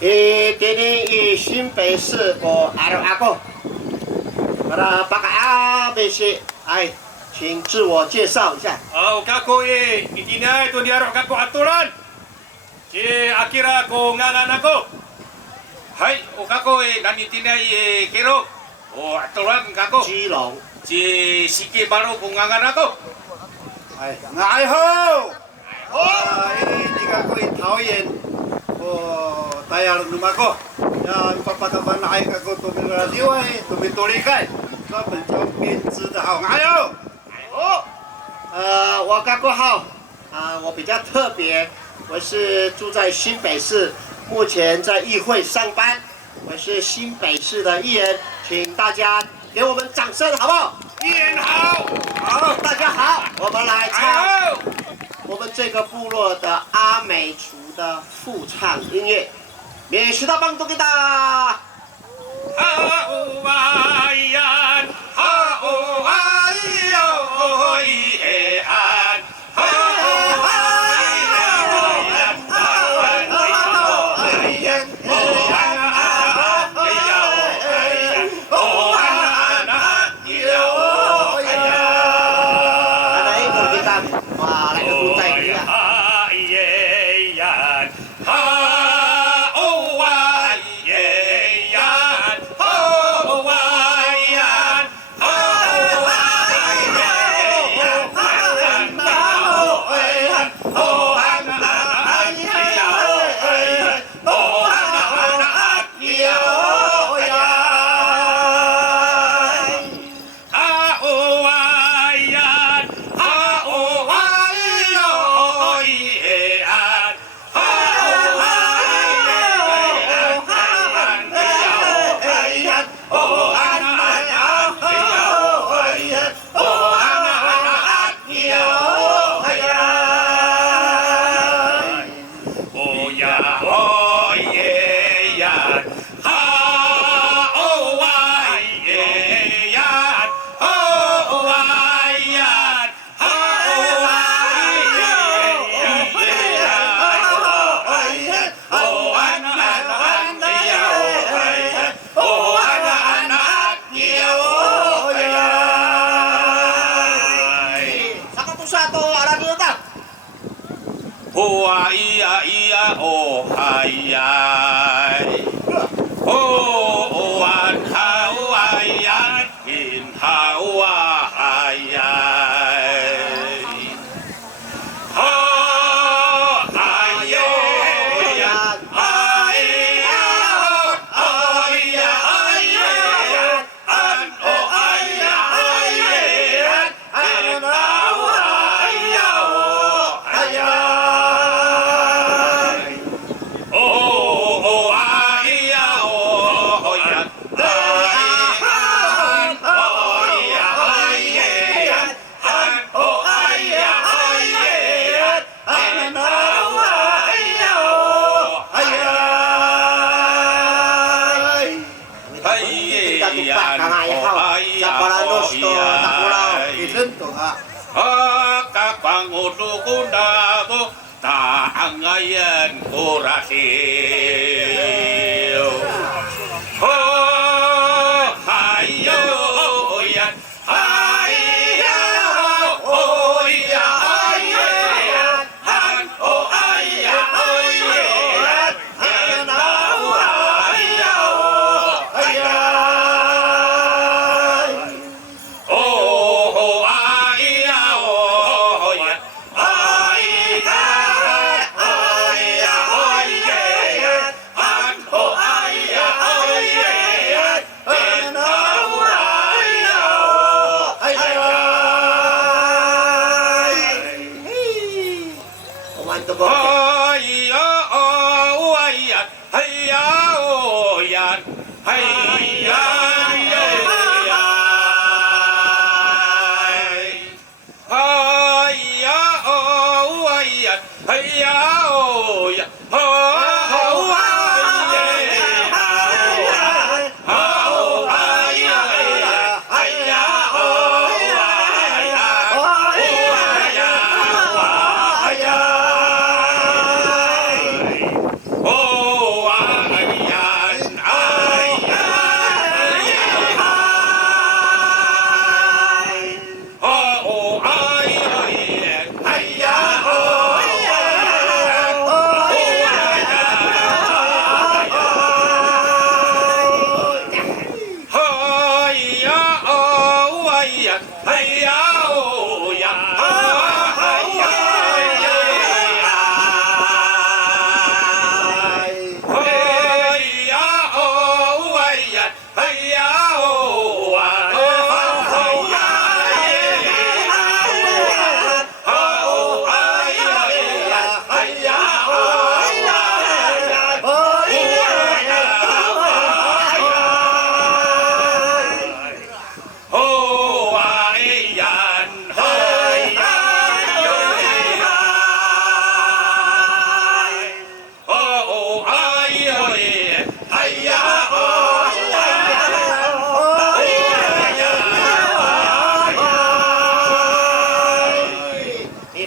今年新北市我阿公，巴卡阿贝西，请自我介绍一下。Kako itinay ito ni Araw kako aturan. Si Akira ko ngalan ako. Hay, kako nanitinay kiro. Aturan kako. 基隆， Si Siki Baro ko ngalan ako. 爱好，你看可以讨厌大家rumah ko. Ya, papakapan na kayo kako tumin radio tumin tulikan. 那本就编织的好，哎呦，我刚过好，我比较特别，我是住在新北市，目前在议会上班，我是新北市的议员，请大家给我们掌声好不好？议员好，好，大家好，我们来唱我们这个部落的阿美族的复唱音乐，免时到邦多给大。 Hauayan, hauayan, ihean. Hauayan, hauayan, Kakwangutukundago taangayan kurasiyo. Oh, hayo, yan, hayo, oh, ya, hayo, han, oh, aya, oh, yan, han, oh, hayo, ayan. Oh, aya, oh, yan. Oh,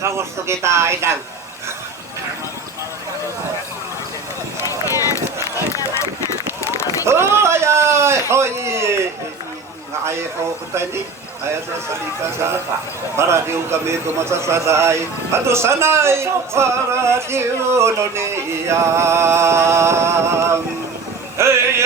kung gusto kita, Idang. Hoy, ay, hoy! Ngay ko kutani. Ayat sa salika sa para diyo kami tumasasaday. Ato sanay para diyo nuniyam. Hey,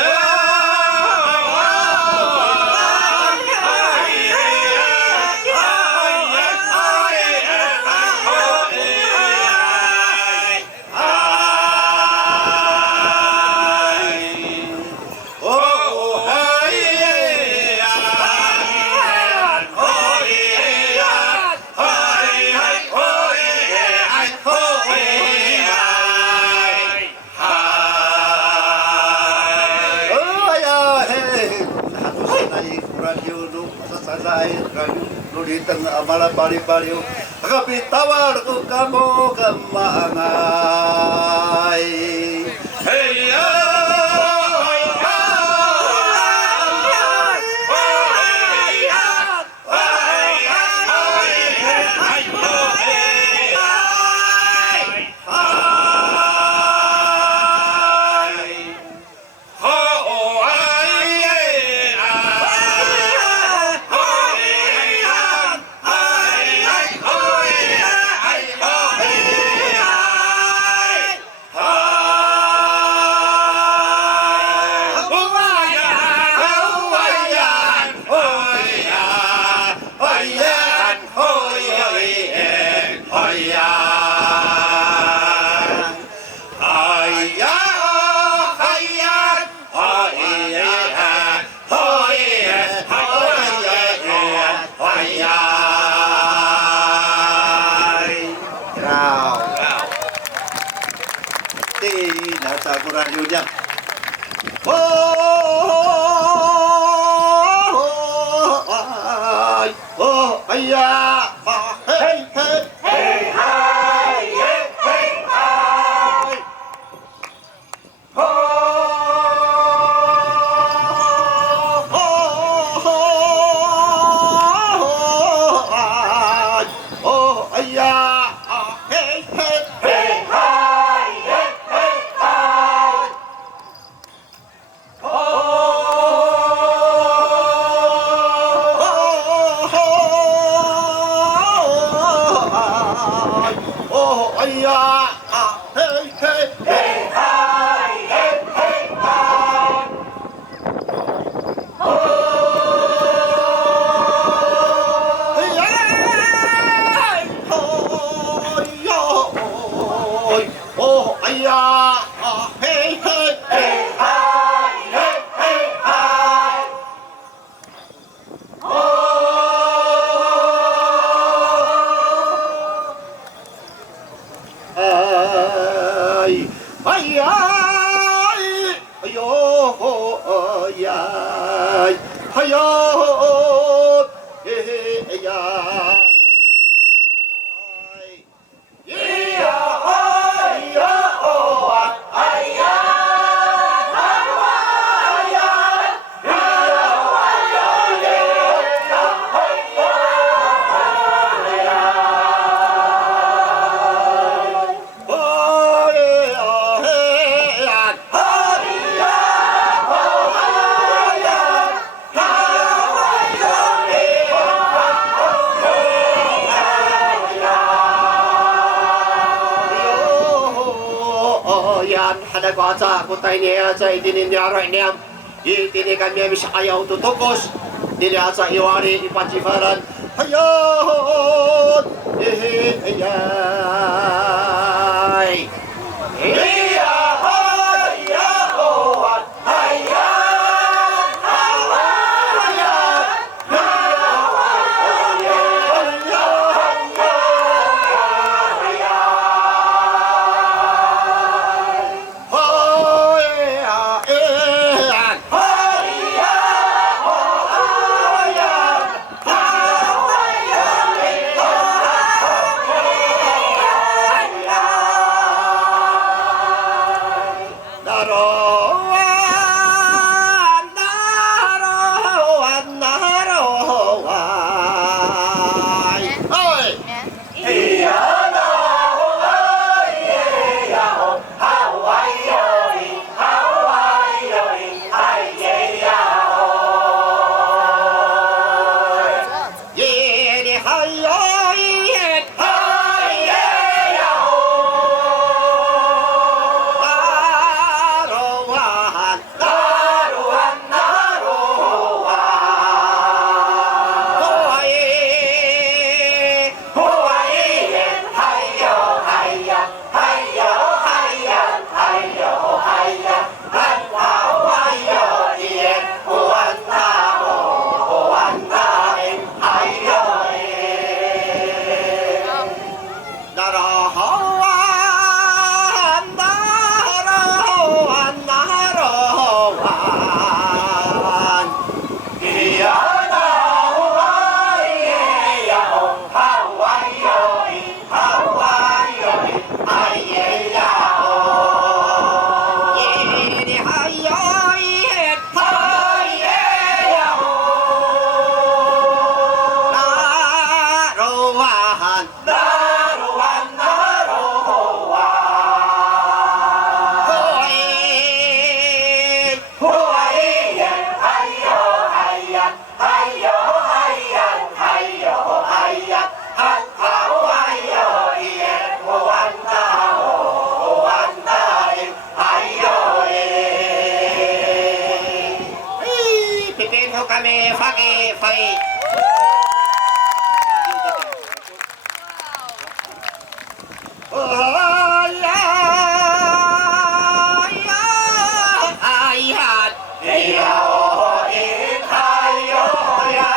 Nulitang amala bali-baliw kapitawar ko kamo kamaangay. hey, Nasa radyo dyan. Hey, hey, Hadagwasa ko tayo niya sa itininyara niya. Itini kami sa kayaw tutukos. Dili sa iwari ipatsifaran. Hayot! Ayay! Hai. Oh, ya, ya, ayat, ya, oh, in, hayo, ya.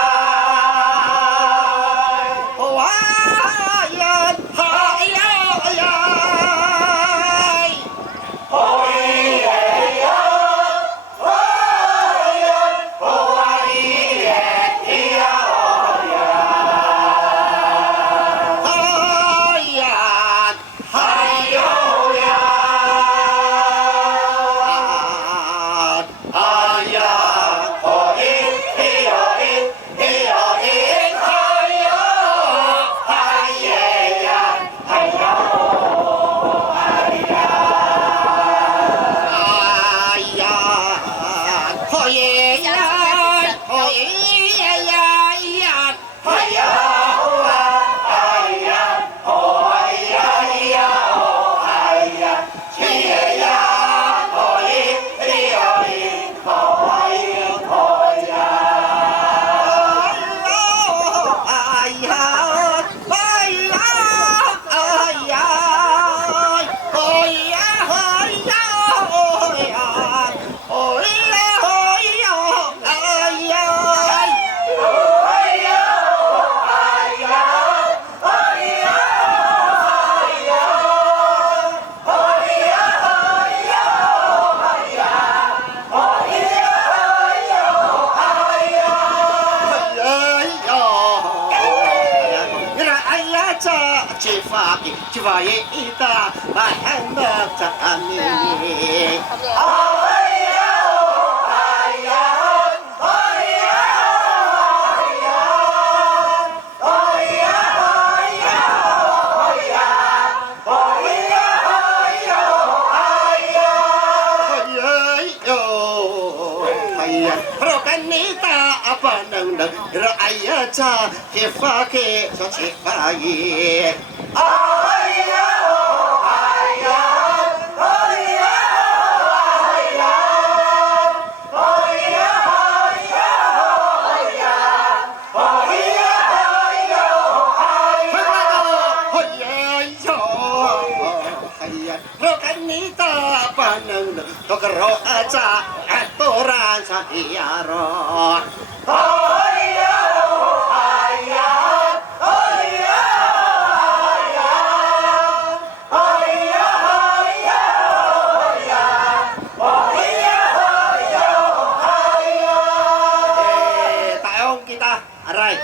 Oh, ayat, hayo, ya. Oh, iya, ya. Oh, ya. Oh, iya, iya, oh, ya. Ayat, hayo, ya. Ayat, oh, in, hiyo, in, hiyo, in, hayo, hayeyan, hayo, ayat, hoyeyan, hoyeyan, hayo, ayat, hoyeyan, ayat, hiyeyan, hoyin, hiyoyin, hoyin, Cifaye ita Muhammad Takani Rokanita apa nang raaya cha kifake sa cifaye Rokanita panang tokro aja aturan sa iyaron Tayong kita aray